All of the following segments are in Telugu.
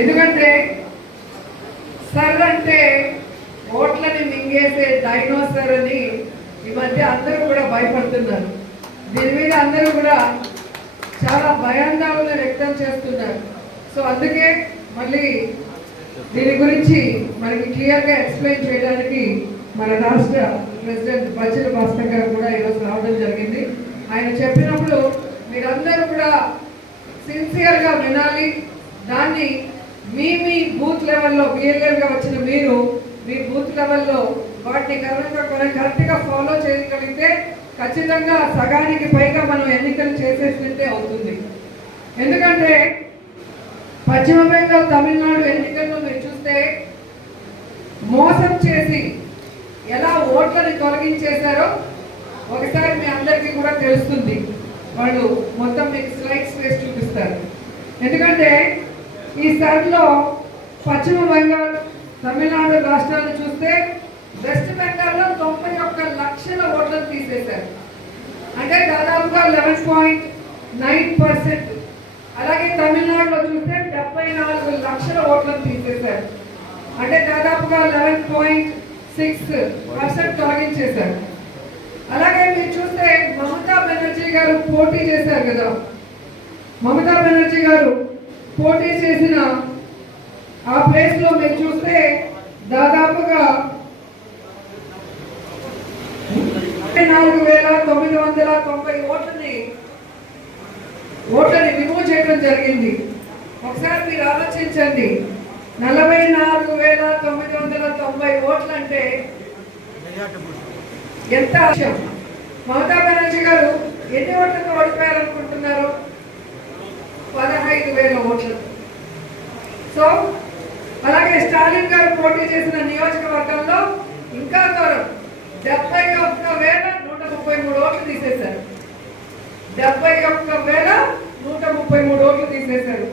ఎందుకంటే సర్ అంటే ఓట్లని మింగేసే డైనోసర్ అని ఈ మధ్య అందరూ కూడా భయపడుతున్నారు. దీని మీద అందరూ కూడా చాలా భయాందోళన వ్యక్తం చేస్తున్నారు. సో అందుకే మళ్ళీ దీని గురించి మనకి క్లియర్గా ఎక్స్ప్లెయిన్ చేయడానికి మన రాష్ట్ర ప్రెసిడెంట్ బచ్చిన భాస్కర్ గారు కూడా ఈరోజు రావడం జరిగింది. ఆయన చెప్పినప్పుడు మీరందరూ కూడా సిన్సియర్గా వినాలి. దాన్ని మీ బూత్ లెవెల్లో బిఎల్ఏగా వచ్చిన మీరు మీ బూత్ లెవెల్లో వాటిని కరెక్ట్గా ఫాలో చేయగలిగితే ఖచ్చితంగా సగానికి పైగా మనం ఎన్నికలు చేసేసినట్టే అవుతుంది. ఎందుకంటే పశ్చిమ బెంగాల్ తమిళనాడు ఎన్నికల్లో మీరు చూస్తే మోసం చేసి ఎలా ఓట్లని తొలగించేశారో ఒకసారి మీ అందరికీ కూడా తెలుస్తుంది. వాళ్ళు మొత్తం మీకు స్లైడ్స్ వేసి చూపిస్తారు. ఎందుకంటే ఈసారిలో పశ్చిమ బెంగాల్ తమిళనాడు రాష్ట్రాలను చూస్తే వెస్ట్ బెంగాల్లో 91 లక్షల ఓట్లను తీసేశారు. అంటే దాదాపుగా 11.9%. అలాగే తమిళనాడులో చూస్తే 74 లక్షల ఓట్లను తీసేశారు. అంటే దాదాపుగా 11.6% తొలగించేశారు. అలాగే మీరు చూస్తే మమతా బెనర్జీ గారు పోటీ చేశారు కదా. మమతా బెనర్జీ గారు పోటీ చేసిన ఆ ప్లేస్ లో మీరు చూస్తే దాదాపుగా 4,990 ఓట్లని రిమూవ్ చేయడం జరిగింది. ఒకసారి మీరు ఆలోచించండి, 44,990 ఓట్లు అంటే ఎంత విషయం. మమతా బెనర్జీ గారు ఎన్ని ఓట్లతో ఓడిపోయారనుకుంటున్నారు? 15,000 ఓట్లు. సో అలాగే స్టాలిన్ గారు పోటీ చేసిన నియోజకవర్గంలో ఇంకా దూరం 71,133 ఓట్లు తీసేశారు. 71,133 ఓట్లు తీసేశారు.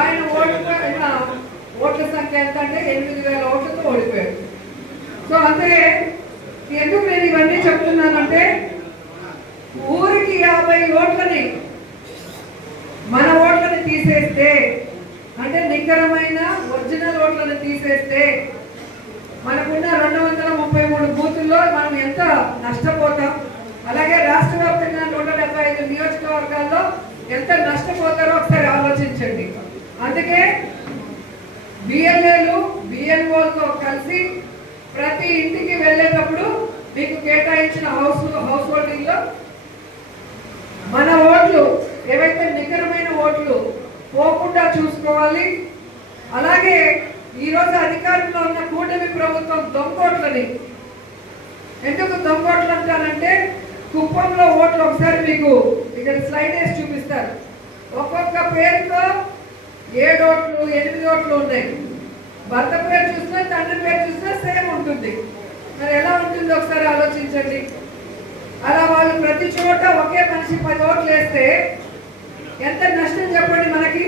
ఆయన ఓడిపోయిన ఓట్ల సంఖ్య ఎంత అంటే 8,000 ఓట్లతో ఓడిపోయారు. సో అంతే. ఎందుకు నేను ఇవన్నీ చెప్తున్నానంటే ఊరికి 50 ఓట్లని మన ఓట్లని తీసేస్తే, అంటే నికరమైన ఒరిజినల్ ఓట్లను తీసేస్తే మనకున్న 233 బూతుల్లో మనం ఎంత నష్టపోతాం. అలాగే రాష్ట్ర వ్యాప్తంగా 175 నియోజకవర్గాల్లో ఎంత నష్టపోతారో ఒకసారి ఆలోచించండి. అందుకే బిఎల్ఏలు బిఎల్ఓలతో కలిసి ప్రతి ఇంటికి వెళ్ళేటప్పుడు మీకు కేటాయించిన హౌస్ హోల్డింగ్ లో మన ఓట్లు ఏవైతే నికరమైన ఓట్లు పోకుండా చూసుకోవాలి. అలాగే ఈరోజు అధికారంలో ఉన్న కూటమి ప్రభుత్వం దొంగోట్లని, ఎందుకు దొంగోట్లు అంటానంటే కుప్పంలో ఓట్లు ఒకసారి మీకు ఇక్కడ స్లైడ్ వేసి చూపిస్తారు. ఒక్కొక్క పేరుతో 7 ఓట్లు 8 ఓట్లు ఉన్నాయి. భర్త పేరు చూసినా తండ్రి పేరు చూసినా సేమ్ ఉంటుంది. మరి ఎలా ఉంటుందో ఒకసారి ఆలోచించండి. అలా వాళ్ళు ప్రతి చోట ఒకే మనిషి 10 ఓట్లు వేస్తే ఎంత నష్టం చెప్పండి మనకి.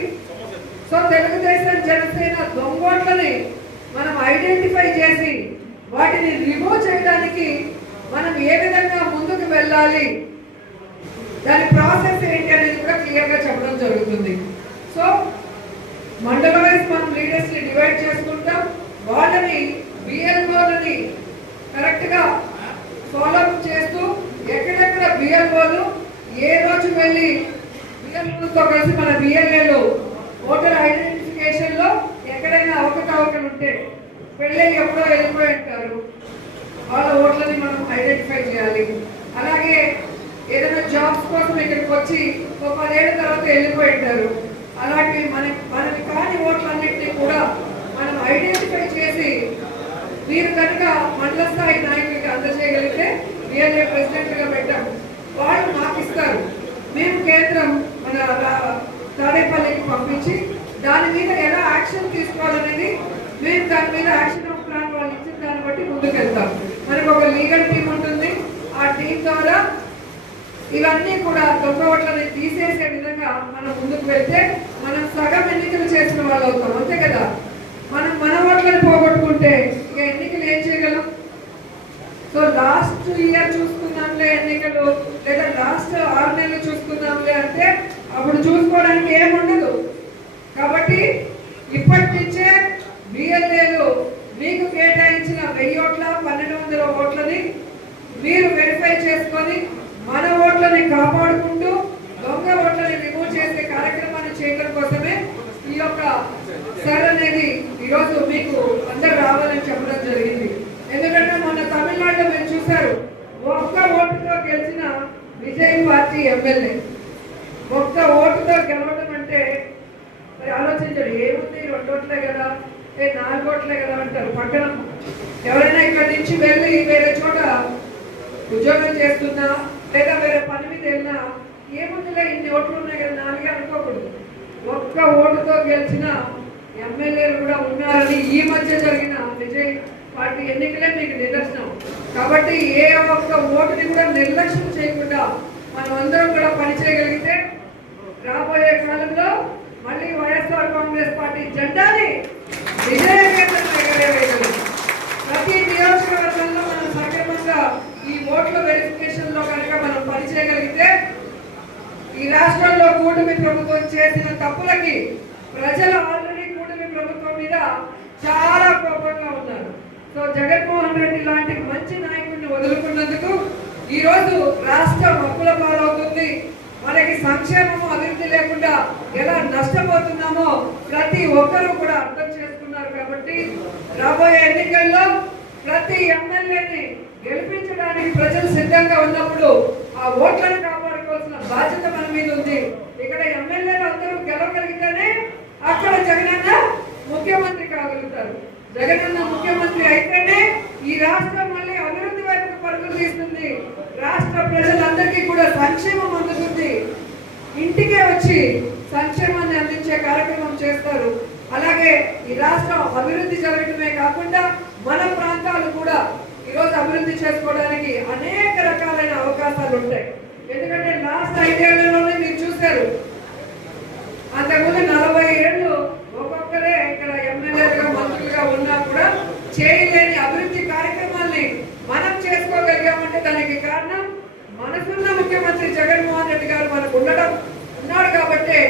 సో తెలుగుదేశం జనసేన దొంగోట్లని మనం ఐడెంటిఫై చేసి వాటిని రిమూవ్ చేయడానికి మనం ఏ విధంగా ముందుకు వెళ్ళాలి, దాని ప్రాసెస్ ఏంటి అనేది కూడా క్లియర్గా చెప్పడం జరుగుతుంది. సో మండల వైజ్ మనం లీడర్స్ ని డివైడ్ చేసుకుంటాం. వాళ్ళని బిఎల్ఓలని కరెక్ట్గా ఫాలో అప్ చేస్తూ ఎక్కడెక్కడ బిఎల్ఓలు ఏ రోజు వెళ్ళి బిఎల్ఓలతో కలిసి మన బిఎల్ఏలు ఓటర్ ఐడెంటిఫికేషన్ లో ఎక్కడైనా అవకతవకలు ఉంటే పెళ్ళి ఎప్పుడో వెళ్ళిపోయి ఉంటారు, వాళ్ళ ఓట్లని మనం ఐడెంటిఫై చేయాలి. అలాగే ఏదైనా జాబ్స్ కోసం ఇక్కడికి వచ్చి 10 ఏళ్ళ తర్వాత వెళ్ళిపోయి ఉంటారు. అలాంటివి మనకి కాని ఓట్లన్నింటినీ కూడా మనం ఐడెంటిఫై చేసి మీరు కనుక మండల స్థాయి నాయకులకి అందజేయగలిగితే బిఎల్ఏ ప్రెసిడెంట్గా పెట్టాం, వాళ్ళు మాకు ఇస్తారు. మేము కేంద్రం మన తాడేపల్లికి పంపించి దాని మీద ఎలా యాక్షన్ తీసుకోవాలనేది మేము దాని మీద యాక్షన్ ప్లాన్ వాళ్ళు ఇచ్చిన దాన్ని బట్టి ముందుకు వెళ్తాం. మనకు ఒక లీగల్ టీం ఉంటుంది. ఆ టీం ద్వారా ఇవన్నీ కూడా దొంగ ఓట్లని తీసేసే విధంగా మనం ముందుకు వెళ్తే మనం సగం ఎన్నికలు చేసిన వాళ్ళు అవుతాం. అంతే కదా. మనం మన ఓట్లను పోగొట్టుకుంటే ఇక ఎన్నికలు ఏం చేయగలం. సో లాస్ట్ ఇయర్ చూసుకుందాంలే ఎన్నికలు, లేదా లాస్ట్ 6 నెలలు చూసుకుందాంలే అంటే అప్పుడు చూసుకోవడానికి ఏముండదు. కాబట్టి ఇప్పటి నుంచే బిఎల్ఏలు మీకు కేటాయించిన 1000 ఓట్ల 1200 ఓట్లని మీరు వెరిఫై చేసుకొని మన ఓట్లని కాపాడుకుంటూ దొంగ ఓట్లని రిమూవ్ చేసే కార్యక్రమాన్ని చేయడం కోసమే ఈ యొక్క సర్ అనేది ఈరోజు మీకు అందరు రావాలని చెప్పడం జరిగింది. ఎందుకంటే మొన్న తమిళనాడులో మీరు చూశారు, ఒక్క ఓటుతో గెలిచిన విజయ్ పార్టీ ఎమ్మెల్యే. ఒక్క ఓటుతో గెలవడం అంటే మరి ఆలోచించారు, ఏముంది 2 ఓట్లే కదా, 4 ఓట్లే కదా అంటారు. పక్కన ఎవరైనా ఇక్కడి నుంచి వెళ్ళి వేరే చోట ఉద్యోగం చేస్తున్నా లేదా వేరే పని మీద వెళ్ళినా ఏముందిలే ఇన్ని ఓట్లు ఉన్నాయి కదా 4 అనుకోకూడదు. ఒక్క ఓటుతో గెలిచిన ఎమ్మెల్యేలు కూడా ఉన్నారని ఈ మధ్య జరిగిన విజయ్ పార్టీ ఎన్నికలే మీకు నిదర్శనం. కాబట్టి ఏ ఒక్క ఓటుని కూడా నిర్లక్ష్యం చేయకుండా మనం అందరం కూడా పనిచేయగలిగితే రాబోయే కాలంలో మళ్ళీ వైఎస్ఆర్ కాంగ్రెస్ పార్టీ జెండాని విజయకేతనం ఎగరేయగలరు. ప్రతి నియోజకవర్గంలో మనం సక్రమంగా ఈ ఓట్ల వెరిఫికేషన్ లో కనుక మనం పనిచేయగలిగితే ఈ రాష్ట్రంలో కూటమి ప్రభుత్వం చేసిన తప్పులకి ప్రజలు ఆల్రెడీ కూటమి ప్రభుత్వం మీద చాలా కోపంగా ఉన్నారు. సో జగన్మోహన్ రెడ్డి లాంటి మంచి నాయకుడిని వదులుకున్నందుకు ఈ రోజు రాష్ట్రం అప్పుల పాలవుతుంది. మనకి సంక్షేమము అభివృద్ధి లేకుండా ఎలా నష్టపోతున్నామో ప్రతి ఒక్కరూ కూడా అర్థం చేసుకున్నారు. కాబట్టి రాబోయే ఎన్నికల్లో ప్రతి ఎమ్మెల్యేని గెలిపించడానికి ప్రజలు సిద్ధంగా ఉన్నప్పుడు ఆ ఓట్లను కాపాడుకోవాల్సిన బాధ్యత మన మీద ఉంది. ఇక్కడ ఎమ్మెల్యేలు అందరూ గెలవగలిగితేనే అక్కడ జగనన్న ముఖ్యమంత్రి కాగలుగుతారు. జగనన్న ముఖ్యమంత్రి అయితేనే ఈ రాష్ట్రం మళ్ళీ అభివృద్ధి వైపు పరుగులు తీస్తుంది. రాష్ట్ర ప్రజలందరికీ కూడా సంక్షేమం అందుతుంది. ఇంటికే వచ్చి సంక్షేమాన్ని అందించే కార్యక్రమం చేస్తారు. అలాగే ఈ రాష్ట్రం అభివృద్ధి జరగడమే కాకుండా మన ప్రాంతాలు కూడా ఈరోజు అభివృద్ధి చేసుకోవడానికి అనేక రకాలైన అవకాశాలు ఉంటాయి. ఎందుకంటే లాస్ట్ 5 ఏళ్లలోనే మీరు చూశారు, అంతకుముందు 40 ఏళ్ళు ఒక్కొక్కరే ఇక్కడ ఎమ్మెల్యేలుగా మంత్రులుగా ఉన్నా కూడా చేయలేని అభివృద్ధి కార్యక్రమాల్ని మనం చేసుకోగలిగామంటే దానికి కారణం మనసున్న ముఖ్యమంత్రి జగన్మోహన్ రెడ్డి గారు మనకు ఉన్నాడు. కాబట్టి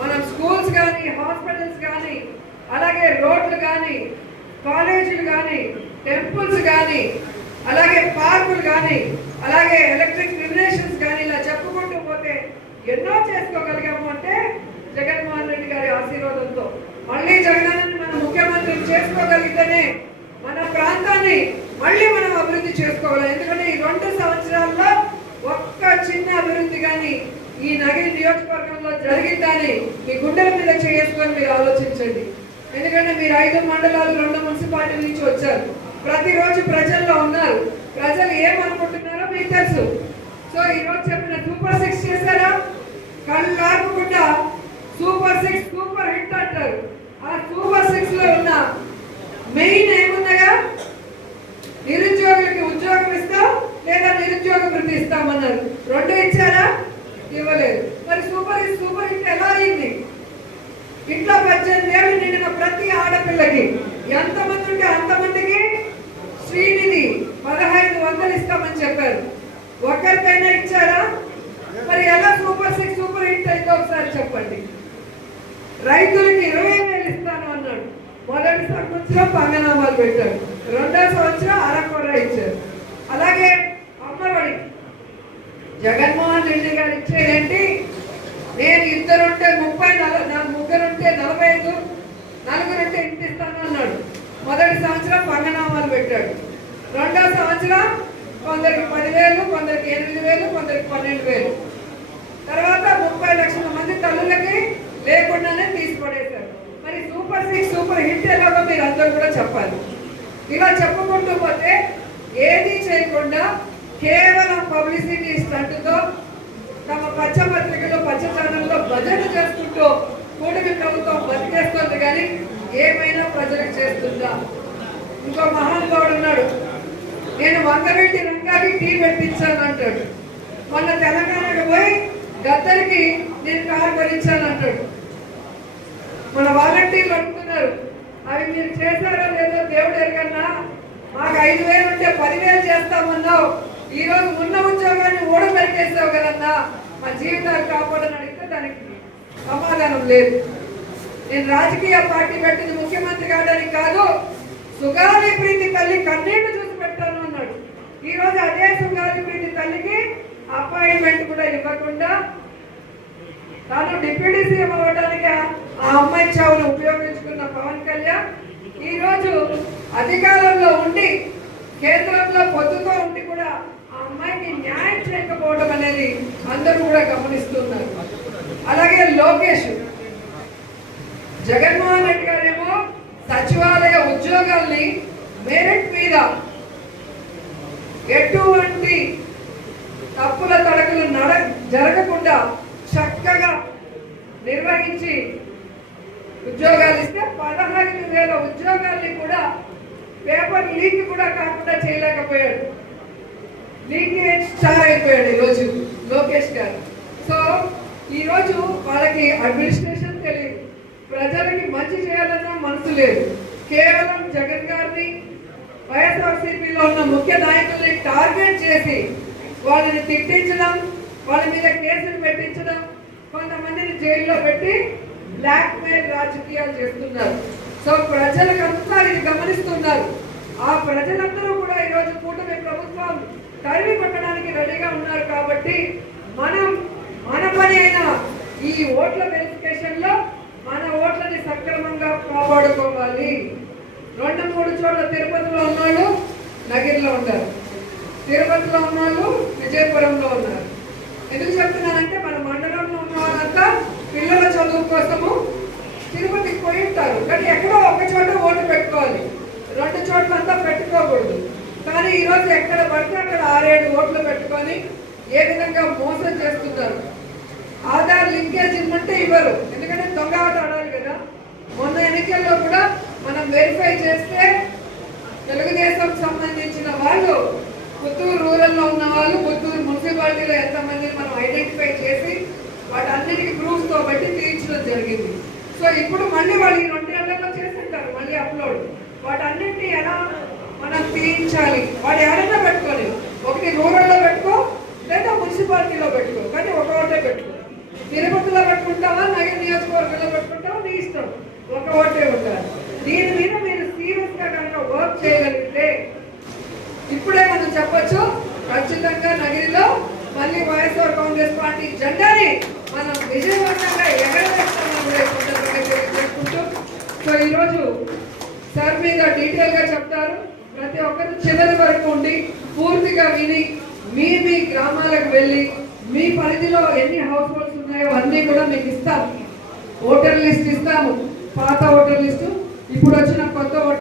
మనం స్కూల్స్ కానీ, హాస్పిటల్స్ కానీ, అలాగే రోడ్లు కానీ, కాలేజీలు కానీ, టెంపుల్స్ కానీ, అలాగే పార్కులు కానీ, అలాగే ఎలక్ట్రిక్ రిలేషన్స్ కానీ ఇలా చెప్పుకుంటూ పోతే ఎన్నో చేసుకోగలిగాము అంటే జగన్మోహన్ రెడ్డి గారి ఆశీర్వాదంతో. మళ్ళీ జగనన్నని మనం ముఖ్యమంత్రి చేసుకోగలిగితేనే మన ప్రాంతాన్ని మళ్ళీ మనం అభివృద్ధి చేసుకోవాలి. ఎందుకంటే ఈ 2 సంవత్సరాల్లో ఒక్క చిన్న అభివృద్ధి కానీ ఈ నగరి నియోజకవర్గంలో జరిగిందని మీ గుండెల మీద చేసుకొని మీరు ఆలోచించండి. ఎందుకంటే మీరు 5 మండలాలు 2 మున్సిపాలిటీ నుంచి వచ్చారు. ప్రతిరోజు ప్రజల్లో ఉన్నారు. ప్రజలు ఏమనుకుంటున్నారో మీకు తెలుసు. సో ఈరోజు చెప్పిన సూపర్ 6 చేశారా? కళ్ళు ఆర్పకుండా సూపర్ 6 సూపర్ హిట్ అంటారు. ఆ సూపర్ 6 లో ఉన్న మెయిన్ ఏముందగా, నిరుద్యోగులకి ఉద్యోగం ఇస్తాం లేదా నిరుద్యోగ వృత్తి ఇస్తామన్నారు. 2 ఇచ్చారా? ఇవ్వలేదు. మరి సూపర్ హిట్ ఎలా అయింది? ఇంట్లో 18 ఏళ్ళు నిండిన ప్రతి ఆడపిల్లకి ఎంతమంది ఉంటే అంతమందికి శ్రీనిధి 1500 ఇస్తామని చెప్పారు. ఒకరికైనా ఇచ్చారా? మరి ఎలా సూపర్ 6 సూపర్ హిట్ అయితే ఒకసారి చెప్పండి. రైతులకి 20,000 ఇస్తాను అన్నాడు. మొదటి సంవత్సరం పంగనామాలు పెట్టారు, 2వ సంవత్సరం అరకొర ఇచ్చారు. అలాగే అమ్మఒడి జగన్మోహన్ రెడ్డి గారు ఇచ్చేదేంటి? నేను 2 ఉంటే 30, 3 ఉంటే 45, 4 ఉంటే ఇంటి ఇస్తాను అన్నాడు. మొదటి సంవత్సరం పంగనామాలు పెట్టాడు. 2వ సంవత్సరం కొందరికి 10,000, కొందరికి 8,000, కొందరికి 12,000. తర్వాత 30 లక్షల మంది తల్లులకి లేకుండానే తీసిపడేశారు. మరి సూపర్ 6 సూపర్ హిట్ ఎలాగో మీరు అందరూ కూడా చెప్పాలి. ఇలా చెప్పుకుంటూ పోతే ఏది చేయకుండా కేవలం పబ్లిసిటీ స్టంట్తో తమ పచ్చ పత్రికలో పచ్చ ఛానల్లో భజన చేసుకుంటూ కూటమి ప్రభుత్వం బతికేస్తుంది. కానీ ఏమైనా ప్రజలకు చేస్తుందా? ఇంకో మహానుభావుడు ఉన్నాడు, నేను వంగవీటి రంగాకి టీ పెట్టించాను అంటాడు. మొన్న తెలంగాణకు పోయి గద్దరికి నేను కారు భరించాను అంటాడు. మన వాలంటీర్లు అడుగుతున్నారు, అవి మీరు చేశారో లేదో దేవుడు ఎరగన్నా, మాకు 5,000 ఉంటే 10,000 చేస్తామన్నావు, ఈరోజు ఉన్న ఉద్యోగాన్ని ఓడబెరికేసావు కదన్నా, మా జీవితాలు కాపాడని అడిగితే దానికి సమాధానం లేదు. నేను రాజకీయ పార్టీ పెట్టింది ముఖ్యమంత్రి కావడానికి కాదు, సుగాలి ప్రీతి తల్లి కన్నీళ్లు చూసి పెట్టాను అన్నాడు. ఈ రోజు అదే సుగాలి ప్రీతి తల్లికి అపాయింట్మెంట్ కూడా ఇవ్వకుండా తాను డిప్యూటీ సీఎం అవ్వడానికి ఆ అమ్మాయి చావును ఉపయోగించుకున్న పవన్ కళ్యాణ్ ఈ రోజు అధికారంలో ఉండి కేంద్రంలో పొద్దుతో ఉండి కూడా ఆ అమ్మాయికి న్యాయం చేయకపోవడం అనేది అందరూ కూడా గమనిస్తున్నారు. అలాగే లోకేష్, జగన్మోహన్ రెడ్డి గారేమో సచివాలయ ఉద్యోగాల్ని మెరిట్ మీద ఎటువంటి తప్పుల తడకలు జరగకుండా చక్కగా నిర్వహించి ఉద్యోగాలు ఇస్తే 15,000 ఉద్యోగాల్ని కూడా పేపర్ లీక్ కూడా కాకుండా చేయలేకపోయాడు. లీకేజ్ స్టార్ అయిపోయాడు ఈరోజు లోకేష్ గారు. సో ఈరోజు వాళ్ళకి అడ్మినిస్ట్రేషన్ తెలియదు, ప్రజలకి మంచి చేయాలన్న మనసు లేదు. కేవలం జగన్ గారిని వైఎస్ఆర్సీపీలో ఉన్న ముఖ్య నాయకుల్ని టార్గెట్ చేసి వాళ్ళని తిట్టించడం, వాళ్ళ మీద కేసులు పెట్టించడం, కొంతమందిని జైల్లో పెట్టి బ్లాక్ మెయిల్ రాజకీయాలు చేస్తున్నారు. సో ప్రజలకంతా ఇది గమనిస్తున్నారు. ఆ ప్రజలందరూ కూడా ఈరోజు కూటమి ప్రభుత్వం తరిమి కొట్టడానికి రెడీగా ఉన్నారు. కాబట్టి మన పని అయిన ఈ ఓట్ల వెరిఫికేషన్ లో మన ఓట్లని సక్రమంగా కాపాడుకోవాలి. 2-3 చోట్ల తిరుపతిలో ఉన్నవాళ్ళు నగిరిలో ఉన్నారు, తిరుపతిలో ఉన్నవాళ్ళు విజయపురంలో ఉన్నారు. ఎందుకు చెప్తున్నానంటే మన మండలంలో ఉన్న వాళ్ళంతా పిల్లల చదువు కోసము తిరుపతికి పోయి ఉంటారు. కానీ ఎక్కడో ఒక చోట ఓటు పెట్టుకోవాలి, 2 చోట్లంతా పెట్టుకోకూడదు. కానీ ఈరోజు ఎక్కడ పడితే అక్కడ 6-7 ఓట్లు పెట్టుకొని ఏ విధంగా మోసం చేస్తున్నారు. ఆధార్ లింకేజ్ ఇవ్వమంటే ఇవ్వరు, ఎందుకంటే దొంగ ఆట ఆడాలి కదా. మొన్న ఎన్నికల్లో కూడా మనం వెరిఫై చేస్తే తెలుగుదేశం సంబంధించిన వాళ్ళు పుత్తూరు రూరల్లో ఉన్న వాళ్ళు పుత్తూరు మున్సిపాలిటీలో ఎంతమందిని మనం ఐడెంటిఫై చేసి వాటన్నిటికీ ప్రూఫ్తో బట్టి తీయించడం జరిగింది. సో ఇప్పుడు మళ్ళీ వాళ్ళు ఈ 2 నెలల్లో చేస్తుంటారు మళ్ళీ అప్లోడ్. వాటన్నిటిని ఎలా మనం తీయించాలి, వాడు ఎక్కడైనా పెట్టుకొని, ఒకటి రూరల్లో పెట్టుకో లేదా మున్సిపాలిటీలో పెట్టుకో, కానీ ఒక ఓటే పెట్టుకో. తిరుపతిలో పెట్టుకుంటావా, నగర నియోజకవర్గంలో పెట్టుకుంటావా, నీ ఇష్టం, ఒక ఓటే ఉండాలి. దీని మీద మీరు సీరియస్ గా కనుక వర్క్ చేయగలిగితే ఇప్పుడే మనం చెప్పొచ్చు, ఖచ్చితంగా నగిరిలో మళ్ళీ వైఎస్ఆర్ కాంగ్రెస్ పార్టీ జెండాని మనం విజయవంతంగా ఎగరవేస్తామని చేసుకుంటూ. సో ఈరోజు సార్ మీద డీటెయిల్ గా చెప్తారు. ప్రతి ఒక్కరు చివరి వరకు ఉండి పూర్తిగా విని మీ గ్రామాలకు వెళ్ళి మీ పరిధిలో ఎన్ని హౌస్ హోల్డ్స్ ఉన్నాయో అన్నీ కూడా మీకు ఇస్తాము. ఓటర్ లిస్ట్ ఇస్తాము, పాత ఓటర్ లిస్టు, ఇప్పుడు వచ్చిన కొత్త ఓటర్